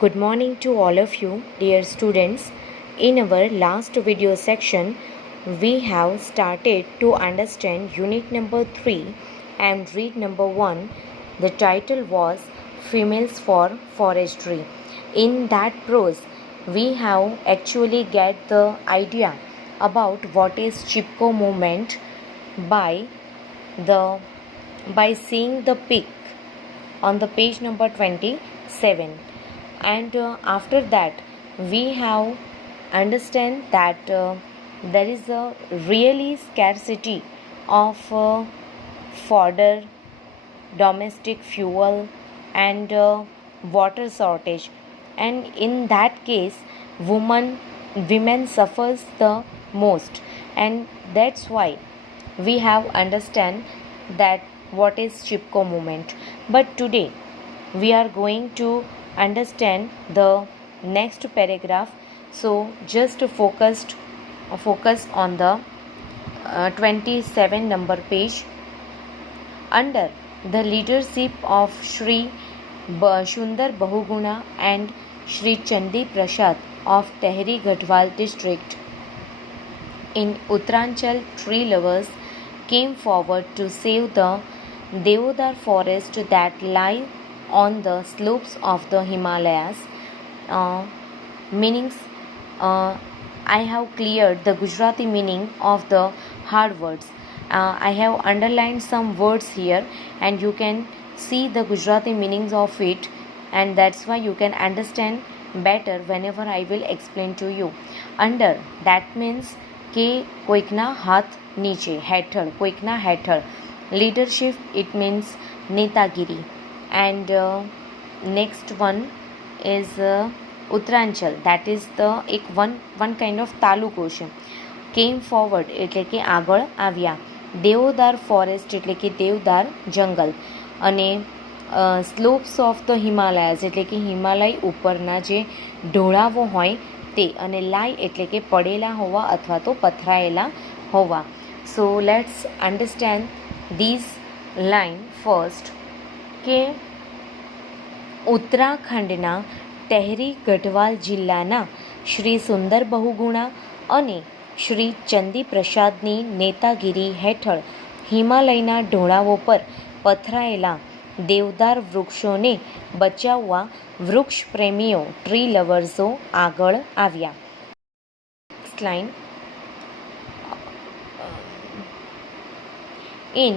Good morning to all of you, dear students. In our last video section, we have started to understand unit number 3 and read number 1. The title was Females for Forestry. In that prose, we have actually get the idea about what is Chipko movement by the by seeing the pic on the page number 27, and after that we have understand that there is a really scarcity of fodder, domestic fuel, and water shortage, and in that case women suffers the most, and that's why we have understand that what is Chipko movement. But today we are going to understand the next paragraph, so just focus on the 27 number page. Under the leadership of Shri Sundar Bahuguna and Shri Chandi Prasad of Tehri Gadhwal district in Uttaranchal, tree lovers came forward to save the Deodar forest that lie on the slopes of the Himalayas. Meanings, I have cleared the Gujarati meaning of the hard words. I have underlined some words here, and you can see the Gujarati meanings of it, and that's why you can understand better whenever I will explain to you. Under, that means કે કોઈકના હાથ નીચે, હેઠળ, કોઈકના હેઠળ. Leadership, it means નેતાગીરી. And next one is Uttaranchal, that is the એક one kind of તાલુકો છે. Came forward એટલે કે આગળ આવ્યા. દેવદાર ફોરેસ્ટ એટલે કે દેવદાર જંગલ. અને સ્લોપ્સ ઓફ ધ હિમાલયાઝ એટલે કે હિમાલય ઉપરના જે ઢોળાવો હોય તે, અને લાય એટલે કે પડેલા હોવા અથવા તો પથરાયેલા હોવા. સો let's understand this line first. કે ઉત્તરાખંડના ટેહરી ગઢવાલ જિલ્લાના શ્રી સુંદર બહુગુણા અને શ્રી ચંદી પ્રસાદની નેતાગીરી હેઠળ હિમાલયના ઢોળાવો પર પથરાયેલા દેવદાર વૃક્ષોને બચાવવા વૃક્ષ પ્રેમીઓ, ટ્રી લવર્સો આગળ આવ્યા. Next line. In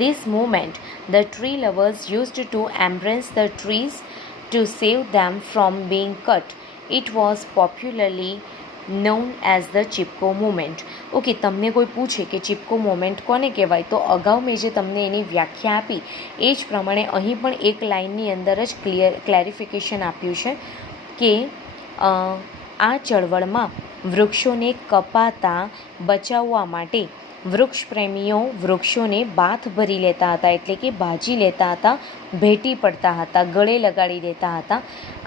this movement, the tree lovers used to embrace the trees to save them from being cut. It was popularly known as the Chipko movement. Okay, તમને કોઈ પૂછે કે ચિપકો મોમેન્ટ કોને કહેવાય, તો અગાઉ મેં જે તમને એની વ્યાખ્યા આપી એ જ પ્રમાણે અહીં પણ એક લાઇનની અંદર જ ક્લેરિફિકેશન આપ્યું છે કે આ ચળવળમાં વૃક્ષોને કપાતા બચાવવા માટે વૃક્ષ પ્રેમીઓ વૃક્ષોને બાથ ભરી લેતા હતા, એટલે કે ભાજી લેતા હતા, ભેટી પડતા હતા, ગળે લગાડી દેતા હતા.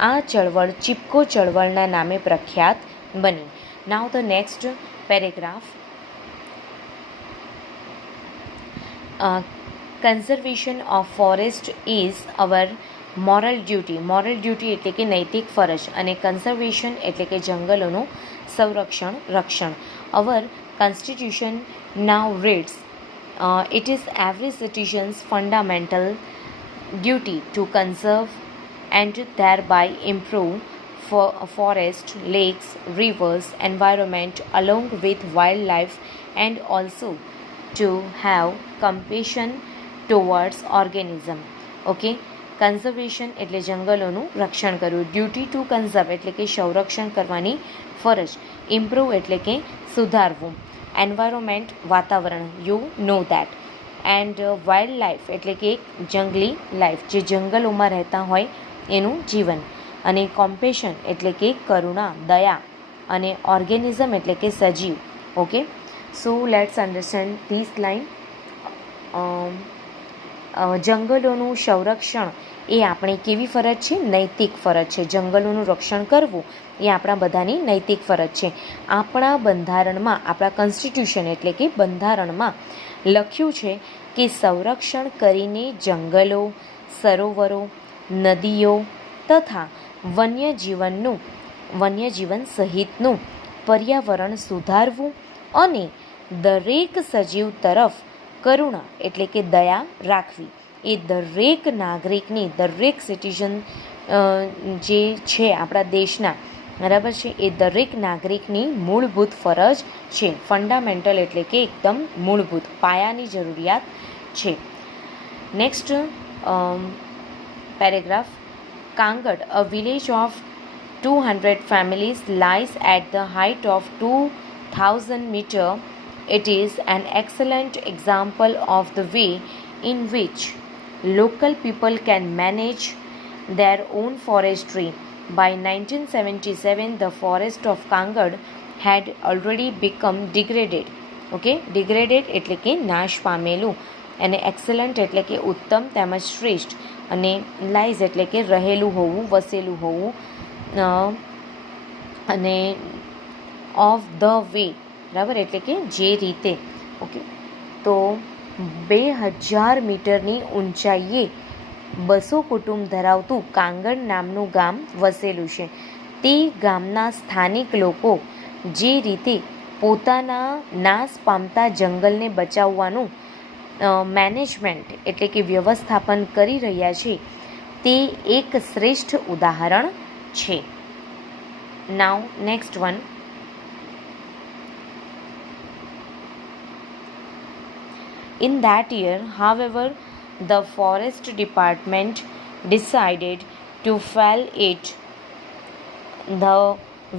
આ ચળવળ ચિપકો ચળવળના નામે પ્રખ્યાત બની. Now the next paragraph. Conservation of forest is our moral duty. Moral duty એટલે કે નૈતિક ફરજ, અને કન્ઝર્વેશન એટલે કે જંગલોનું સંરક્ષણ, રક્ષણ. Our constitution now reads, it is every citizen's fundamental duty to conserve and thereby improve forest, lakes, rivers, environment along with wildlife, and also to have compassion towards organism. Okay, conservation એટલે જંગલોનું રક્ષણ કરવું, duty two conserve એટલે કે સંરક્ષણ કરવાની ફરજ, improve એટલે કે સુધારવું, એન્વાયરમેન્ટ વાતાવરણ, you know that, and wild life એટલે કે જંગલી લાઈફ, જે જંગલોમાં રહેતા હોય એનું જીવન, અને કોમ્પેશન એટલે કે કરુણા, દયા, અને ઓર્ગેનિઝમ એટલે કે સજીવ. Okay, so let's understand this line. જંગલોનું સંરક્ષણ એ આપણી કેવી ફરજ છે? નૈતિક ફરજ છે. જંગલોનું રક્ષણ કરવું એ આપણા બધાની નૈતિક ફરજ છે. આપણા બંધારણમાં, આપણા કોન્સ્ટિટ્યુશન એટલે કે બંધારણમાં લખ્યું છે કે સંરક્ષણ કરીને જંગલો, સરોવરો, નદીઓ, તથા વન્યજીવન સહિતનું પર્યાવરણ સુધારવું અને દરેક સજીવ તરફ કરુણા એટલે કે દયા રાખવી એ દરેક નાગરિકની, દરેક સિટીઝન જે છે આપણા દેશના, બરાબર છે, એ દરેક નાગરિકની મૂળભૂત ફરજ છે. ફંડામેન્ટલ એટલે કે એકદમ મૂળભૂત પાયાની જરૂરિયાત છે. Next paragraph. Kangad, a village of 200 families, lies at the height of 2000 meter. It is an excellent example of the way in which local people can manage their own forestry. By 1977, the forest of Kangad had already become degraded. Okay, degraded એટલે કે નાશ પામેલું, અને excellent એટલે કે ઉત્તમ તેમજ શ્રેષ્ઠ, અને લાઇઝ એટલે કે રહેલું હોવું, વસેલું હોવું, અને ઓફ ધ વે, બરાબર, એટલે કે જે રીતે. ઓકે, તો 2000 મીટરની ઊંચાઈએ 200 કુટુંબ ધરાવતું કાંગડ નામનું ગામ વસેલું છે. તે ગામના સ્થાનિક લોકો જે રીતે પોતાના નાશ પામતા જંગલને બચાવવાનું મેનેજમેન્ટ એટલે કે વ્યવસ્થાપન કરી રહ્યા છે, તે એક શ્રેષ્ઠ ઉદાહરણ છે. Now next one. In that year, however, the forest department decided to fell it. The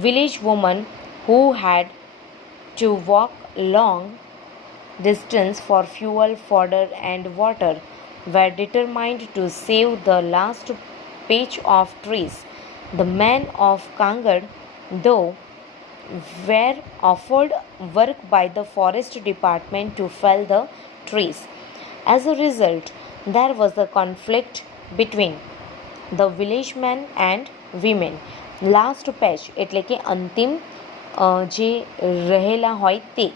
village woman who had to walk long distance for fuel, fodder and water were determined to save the last patch of trees. The men of Kangad, though, were offered work by the forest department to fell the trees. As a result, there was a conflict between the villagemen and women. Last patch એટલે કે અંતિમ જે રહેલા હોય તે,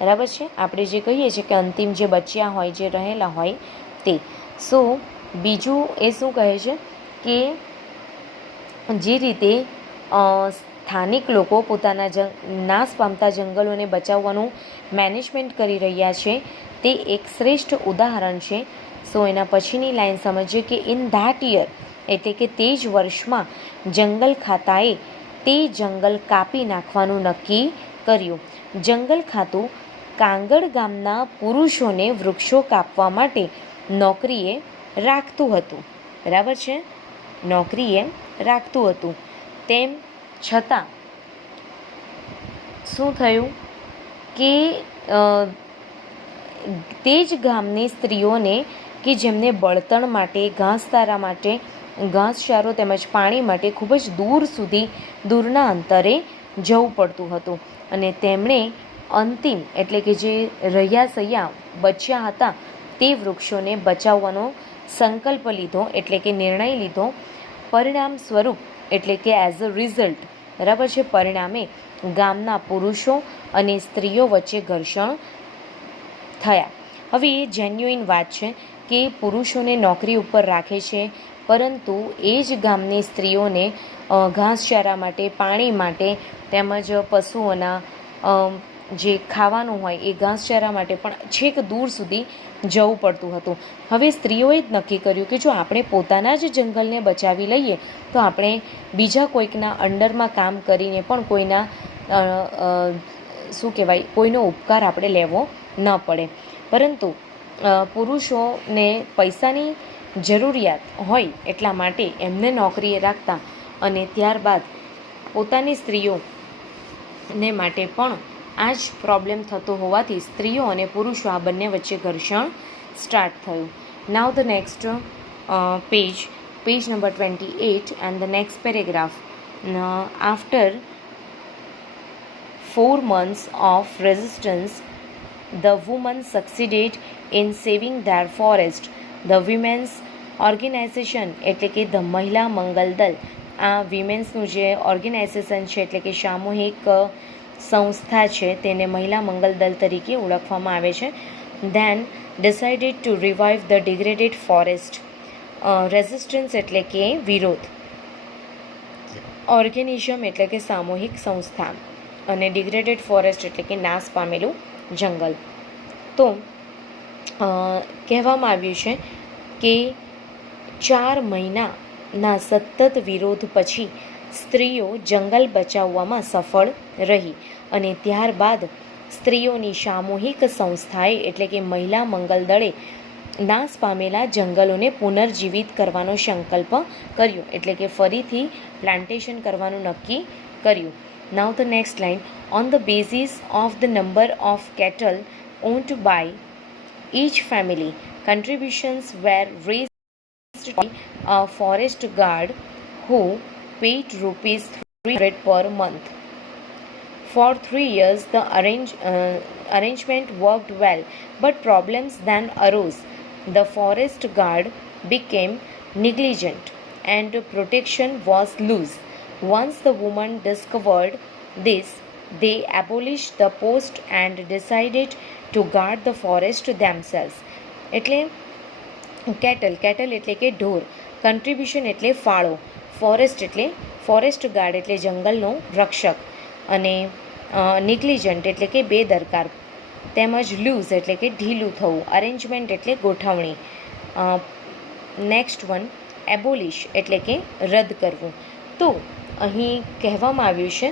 બરાબર છે, આપણે જે કહીએ છીએ કે અંતિમ જે બચ્યા હોય, જે રહેલા હોય તે. સો બીજું એ શું કહે છે કે જે રીતે સ્થાનિક લોકો પોતાના નાશ પામતા જંગલોને બચાવવાનું મેનેજમેન્ટ કરી રહ્યા છે, તે એક શ્રેષ્ઠ ઉદાહરણ છે. સો એના પછીની લાઈન સમજીએ કે ઇન ધેટ યર એટલે કે તે જ વર્ષમાં જંગલ ખાતાએ તે જંગલ કાપી નાખવાનું નક્કી કર્યું. જંગલ ખાતું કાંગડ ગામના પુરુષોને વૃક્ષો કાપવા માટે નોકરીએ રાખતું હતું, બરાબર છે, નોકરીએ રાખતું હતું. તેમ છતાં શું થયું કે તે જ ગામની સ્ત્રીઓને કે જેમને બળતણ માટે, ઘાસચારા માટે, ઘાસચારો તેમજ પાણી માટે ખૂબ જ દૂરના અંતરે જવું પડતું હતું, અને તેમણે અંતિમ એટલે કે જે રહ્યા સૈયા બચ્યા હતા તે વૃક્ષોને બચાવવાનો સંકલ્પ લીધો એટલે કે નિર્ણય લીધો. પરિણામ સ્વરૂપ એટલે કે એઝ અ રિઝલ્ટ, બરાબર છે, પરિણામે ગામના પુરુષો અને સ્ત્રીઓ વચ્ચે ઘર્ષણ થયા. હવે એ જેન્યુઇન વાત છે કે પુરુષોને નોકરી ઉપર રાખે છે, પરંતુ એ જ ગામની સ્ત્રીઓને ઘાસચારા માટે, પાણી માટે તેમજ પશુઓના જે ખાવાનું હોય એ ઘાસચારા માટે પણ છેક દૂર સુધી જવું પડતું હતું. હવે સ્ત્રીઓએ જ નક્કી કર્યું કે જો આપણે પોતાના જ જંગલને બચાવી લઈએ તો આપણે બીજા કોઈકના અંડરમાં કામ કરીને પણ કોઈના શું કહેવાય, કોઈનો ઉપકાર આપણે લેવો ન પડે. પરંતુ પુરુષોને પૈસાની જરૂરિયાત હોય એટલા માટે એમને નોકરીએ રાખતા, અને ત્યારબાદ પોતાની સ્ત્રીઓને માટે પણ આ જ પ્રોબ્લેમ થતો હોવાથી સ્ત્રીઓ અને પુરુષો આ બંને વચ્ચે ઘર્ષણ સ્ટાર્ટ થયું. નાવ the next page number 28 and the next paragraph. After 4 months of resistance, the women succeeded in saving their forest. The women's organization એટલે કે ધ મહિલા મંગલ દળ, આ વિમેન્સનું જે ઓર્ગેનાઇઝેશન છે એટલે કે સામૂહિક સંસ્થા છે તેને મહિલા મંગલ દળ તરીકે ઓળખવામાં આવે છે. Then decided to revive the degraded forest. Resistance એટલે કે વિરોધ, ઓર્ગેનિઝમ એટલે કે સામૂહિક સંસ્થા અને ડિગ્રેડેડ ફોરેસ્ટ એટલે કે નાશ પામેલું જંગલ. તો કહેવામાં આવ્યું છે કે 4 મહિનાના સતત વિરોધ પછી સ્ત્રીઓ જંગલ બચાવવામાં સફળ રહી અને ત્યારબાદ સ્ત્રીઓની સામૂહિક સંસ્થાએ એટલે કે મહિલા મંગલ દળે નાશ પામેલા જંગલોને પુનર્જીવિત કરવાનો સંકલ્પ કર્યો, એટલે કે ફરીથી પ્લાન્ટેશન કરવાનું નક્કી કર્યું. Now the next line, on the basis of the number of cattle owned by each family, contributions were raised by a forest guard who paid rupees 300 per month. For 3 years, the arrangement worked well, but problems then arose. The forest guard became negligent and protection was loose. Once the women discovered this, they abolished the post and decided to guard the forest themselves. એટલે cattle એટલે કે ઢોર, contribution એટલે ફાળો, forest એટલે forest guard એટલે જંગલનો રક્ષક, અને નિગ્લિજન્ટ એટલે કે બેદરકાર, તેમજ લૂઝ એટલે કે ઢીલું થવું, અરેન્જમેન્ટ એટલે ગોઠવણી. નેક્સ્ટ વન, એબોલિશ એટલે કે રદ કરવું. તો અહીં કહેવામાં આવ્યું છે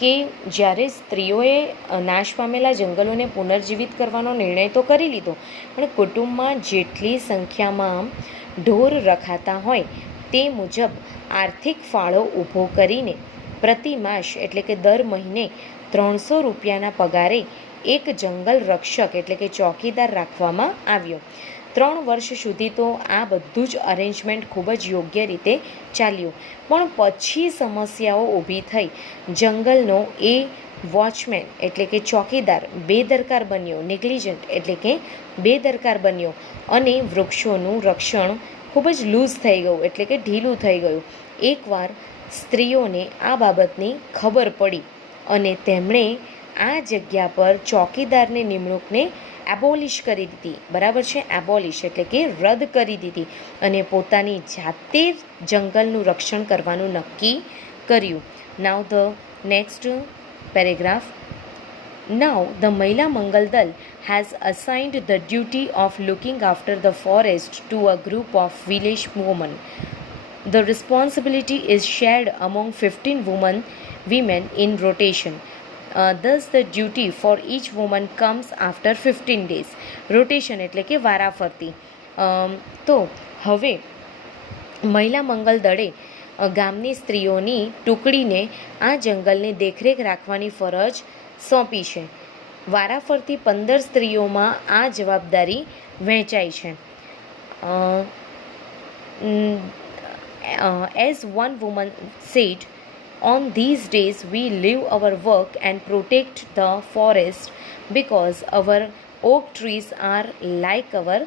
કે જ્યારે સ્ત્રીઓએ નાશ પામેલા જંગલોને પુનર્જીવિત કરવાનો નિર્ણય તો કરી લીધો, પણ કુટુંબમાં જેટલી સંખ્યામાં ઢોર રખાતા હોય તે મુજબ આર્થિક ફાળો ઊભો કરીને પ્રતિ માસ એટલે કે દર મહિને 300 રૂપિયાના પગારે એક જંગલ રક્ષક એટલે કે ચોકીદાર રાખવામાં આવ્યો. 3 વર્ષ સુધી તો આ બધું જ અરેન્જમેન્ટ ખૂબ જ યોગ્ય રીતે ચાલ્યું, પણ પછી સમસ્યાઓ ઊભી થઈ. જંગલનો એ વોચમેન એટલે કે ચોકીદાર બેદરકાર બન્યો, નેગ્લિજન્ટ એટલે કે બેદરકાર બન્યો, અને વૃક્ષોનું રક્ષણ ખૂબ જ લૂઝ થઈ ગયું એટલે કે ઢીલું થઈ ગયું. એકવાર સ્ત્રીઓને આ બાબતની ખબર પડી અને તેમણે આ જગ્યા પર ચોકીદારની નિમણૂકને એબોલિશ કરી દીધી. બરાબર છે, એબોલિશ એટલે કે રદ કરી દીધી અને પોતાની જાતે જંગલનું રક્ષણ કરવાનું નક્કી કર્યું. નાવ the next paragraph. Now the Mahila Mangal Dal has assigned the duty of looking after the forest to a group of village women. The responsibility is shared among 15 women in rotation. Thus the duty for each woman comes after 15 days. Rotation એટલે કે વારાફરતી. તો હવે મહિલા મંગલ દળે ગામની સ્ત્રીઓની ટુકડીને આ જંગલની દેખરેખ રાખવાની ફરજ સોંપી છે. વારાફરતી 15 સ્ત્રીઓમાં આ જવાબદારી વહેંચાઈ છે. As one woman said, on these days we leave our work and protect the forest because our oak trees are like our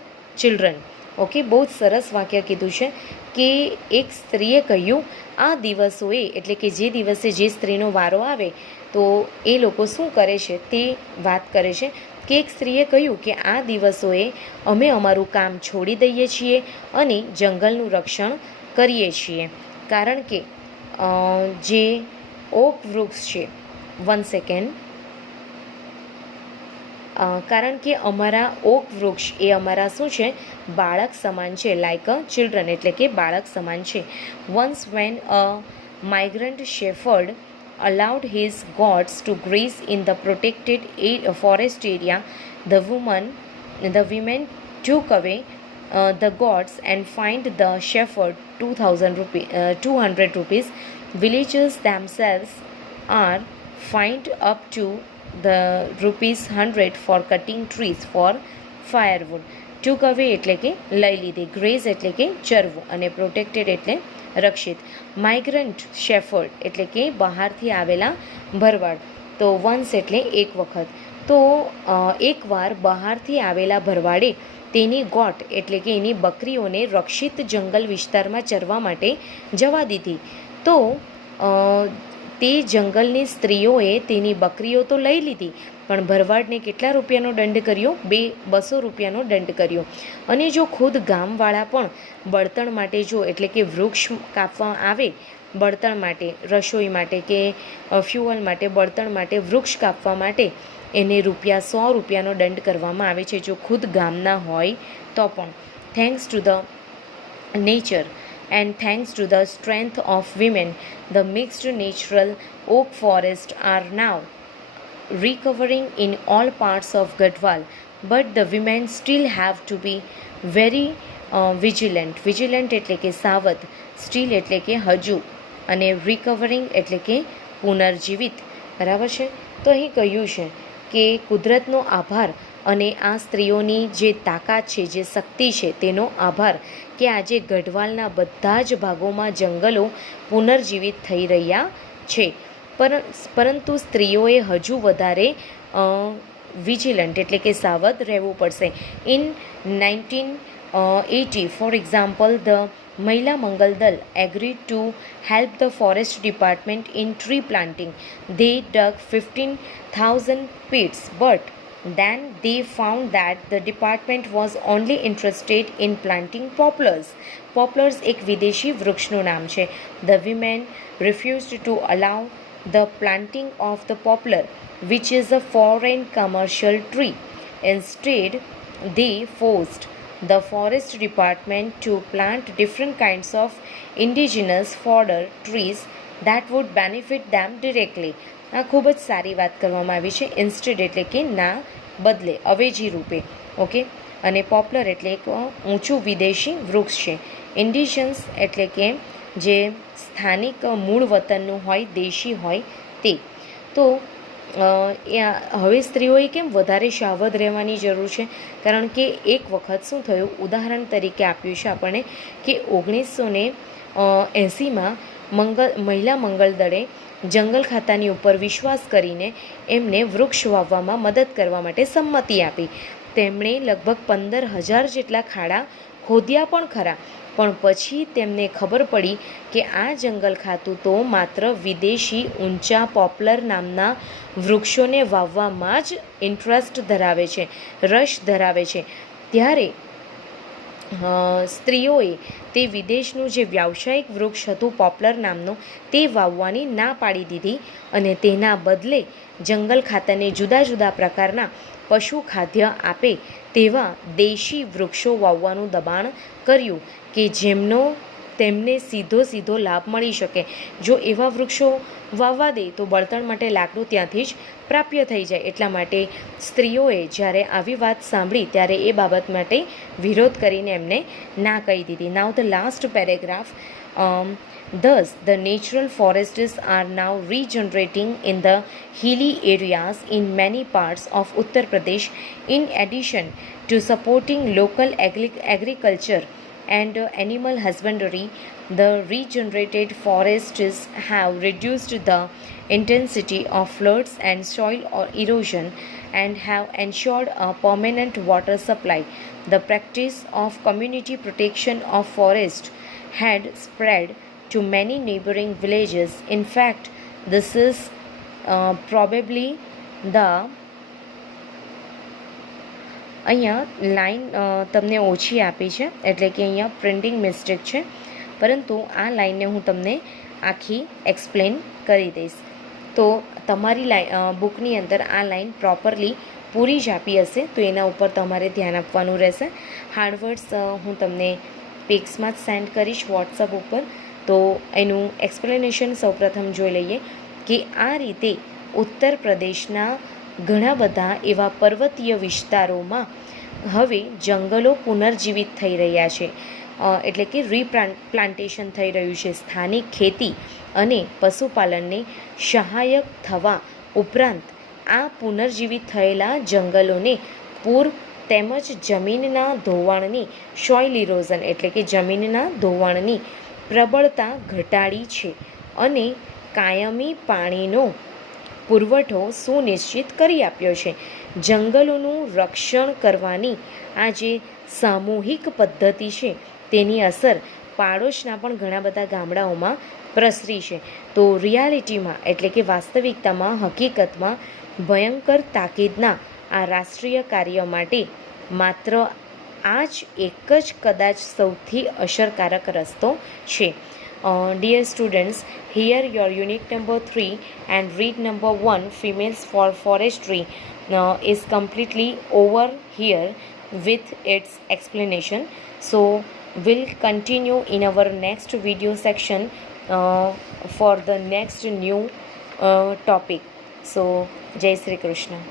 children. Okay, બહુ જ સરસ વાક્ય કીધું છે કે એક સ્ત્રીએ કહ્યું આ દિવસોએ એટલે કે જે દિવસે જે સ્ત્રીનો વારો આવે તો એ લોકો શું કરે છે તે વાત કરે છે કે એક સ્ત્રીએ કહ્યું કે આ દિવસોએ અમે અમારું કામ છોડી દઈએ છીએ અને જંગલનું રક્ષણ કરીએ છીએ, કારણ કે જે ઓક વૃક્ષ છે, 1 સેકન્ડ, કારણ કે અમારા ઓક વૃક્ષ એ અમારા શું છે, બાળક સમાન છે, લાઇક અ ચિલ્ડ્રન એટલે કે બાળક સમાન છે. Once van a migrant shepherd allowed his goats to graze in the protected forest area, the women took away the goats and fined the shepherd 200 rupees. Villagers themselves are fined up to the ₹100 for cutting trees for firewood. took away એટલે કે લઈ લીધી, graze એટલે કે ચરવું, અને protected એટલે રક્ષિત. Migrant shepherd એટલે કે બહારથી આવેલા ભરવાડ. તો વન્સ એટલે એક વખત. તો એકવાર બહારથી આવેલા ભરવાડે તેની ગોટ એટલે કે એની બકરીઓને રક્ષિત જંગલ વિસ્તારમાં ચરવા માટે જવા દીધી. તો તે જંગલની સ્ત્રીઓએ તેની બકરીઓ તો લઈ લીધી, પણ પણ ભરવાડને કેટલા રૂપિયાનો દંડ કર્યો? 200 રૂપિયાનો દંડ કર્યો. અને જો ખુદ ગામવાળા પણ બળતણ માટે જો એટલે કે વૃક્ષ કાપવા આવે, બળતણ માટે, રસોઈ માટે કે ફ્યુઅલ માટે, બળતણ માટે વૃક્ષ કાપવા માટે એને 100 રૂપિયાનો દંડ કરવામાં આવે છે, જો ખુદ ગામના હોય તો પણ. Thanks to the nature and thanks to the strength of women, the mixed natural oak forests are now recovering in all parts of Gadwal, but the women still have to be very vigilant. Vigilant એટલે કે સાવધ, still એટલે કે હજુ, અને recovering એટલે કે પુનર્જીવિત. બરાબર છે? તો અહીં કહ્યું છે કે કુદરતનો આભાર અને આ સ્ત્રીઓની જે તાકાત છે, જે શક્તિ છે, તેનો આભાર કે આજે ગઢવાલના બધા જ ભાગોમાં જંગલો પુનર્જીવિત થઈ રહ્યા છે. પરંતુ સ્ત્રીઓએ હજુ વધારે વિજિલન્ટ એટલે કે સાવધ રહેવું પડશે. ઇન 1980, ફોર એક્ઝામ્પલ, ધ મહિલા મંગલ દળ agreed to help the forest department in tree planting. They dug 15,000 pits, but then they found that the department was only interested in planting poplars. Poplars એક વિદેશી વૃક્ષનું નામ છે. The women refused to allow the planting of the poplar, which is a foreign commercial tree. Instead, they forced the forest department to plant different kinds of indigenous fodder trees that would benefit them directly. આ ખૂબ જ સારી વાત કરવામાં આવી છે. Instead એટલે કે ના બદલે, અવેજી રૂપે. ઓકે. અને પોપ્લર એટલે એક ઊંચું વિદેશી વૃક્ષ છે. ઇન્ડિજન્સ એટલે કે જે સ્થાનિક મૂળ વતનનું હોય, દેશી હોય તે. તો હવે સ્ત્રીઓએ કેમ વધારે સાવધ રહેવાની જરૂર છે? કારણ કે એક વખત શું થયું, ઉદાહરણ તરીકે આપ્યું છે આપણને કે 1980માં મહિલા મંગળ દળે જંગલ ખાતાની ઉપર વિશ્વાસ કરીને એમને વૃક્ષ વાવવામાં મદદ કરવા માટે સંમતિ આપી. તેમણે લગભગ 15,000 જેટલા ખાડા ખોદ્યા પણ ખરા, પણ પછી તેમને ખબર પડી કે આ જંગલ ખાતું તો માત્ર વિદેશી ઊંચા પોપ્લર નામના વૃક્ષોને વાવવામાં જ ઇન્ટરેસ્ટ ધરાવે છે, રસ ધરાવે છે. ત્યારે સ્ત્રીઓએ તે વિદેશનું જે વ્યાવસાયિક વૃક્ષ હતું પોપ્લર નામનું તે વાવવાની ના પાડી દીધી અને તેના બદલે જંગલ ખાતાને જુદા જુદા પ્રકારના પશુ ખાદ્ય આપે તેવા દેશી વૃક્ષો વાવવાનું દબાણ કર્યું કે જેમનો તેમને સીધો લાભ મળી શકે. જો એવા વૃક્ષો વાવવા દે તો બળતણ માટે લાકડું ત્યાંથી જ પ્રાપ્ય થઈ જાય. એટલા માટે સ્ત્રીઓએ જ્યારે આવી વાત સાંભળી ત્યારે એ બાબત માટે વિરોધ કરીને એમને ના કહી દીધી. નાઉ the last paragraph. Thus, the natural forests are now regenerating in the hilly areas in many parts of Uttar Pradesh. In addition to supporting local agriculture and animal husbandry, the regenerated forests have reduced the intensity of floods and soil erosion and have ensured a permanent water supply. The practice of community protection of forest had spread to many neighboring villages. In fact, this is probably the અહીંયા line તમને ઓછી આપી છે એટલે કે અહીંયા printing mistake છે, પરંતુ આ લાઈનને હું તમને આખી એક્સપ્લેન કરી દઈશ. તો તમારી બુકની અંદર આ લાઈન પ્રોપરલી પૂરી જ આપી હશે, તો એના ઉપર તમારે ધ્યાન આપવાનું રહેશે. હાર્ડવર્ડ્સ હું તમને પિક્સમાં જ સેન્ડ કરીશ વોટ્સઅપ ઉપર, તો એનું એક્સપ્લેનેશન સૌપ્રથમ જોઈ લઈએ કે આ રીતે ઉત્તર પ્રદેશના ઘણા બધા એવા પર્વતીય વિસ્તારોમાં હવે જંગલો પુનર્જીવિત થઈ રહ્યા છે, એટલે કે રીપ્લાન્ટેશન થઈ રહ્યું છે. સ્થાનિક ખેતી અને પશુપાલનને સહાયક થવા ઉપરાંત આ પુનર્જીવિત થયેલા જંગલોને પૂર તેમજ જમીનના ધોવાણની સોઇલ ઇરોઝન એટલે કે જમીનના ધોવાણની પ્રબળતા ઘટાડી છે અને કાયમી પાણીનો પુરવઠો સુનિશ્ચિત કરી આપ્યો છે. જંગલોનું રક્ષણ કરવાની આ જે સામૂહિક પદ્ધતિ છે તેની અસર પાડોશના પણ ઘણા બધા ગામડાઓમાં પ્રસરી છે. તો રિયાલિટીમાં એટલે કે વાસ્તવિકતામાં, હકીકતમાં ભયંકર તાકીદના આ રાષ્ટ્રીય કાર્ય માટે માત્ર આ જ એક જ કદાચ સૌથી અસરકારક રસ્તો છે. Dear students, here your unit number 3 and read number 1, Females for Forestry, is completely over here with its explanation. So we'll continue in our next video section for the next new topic. So Jai Shri Krishna.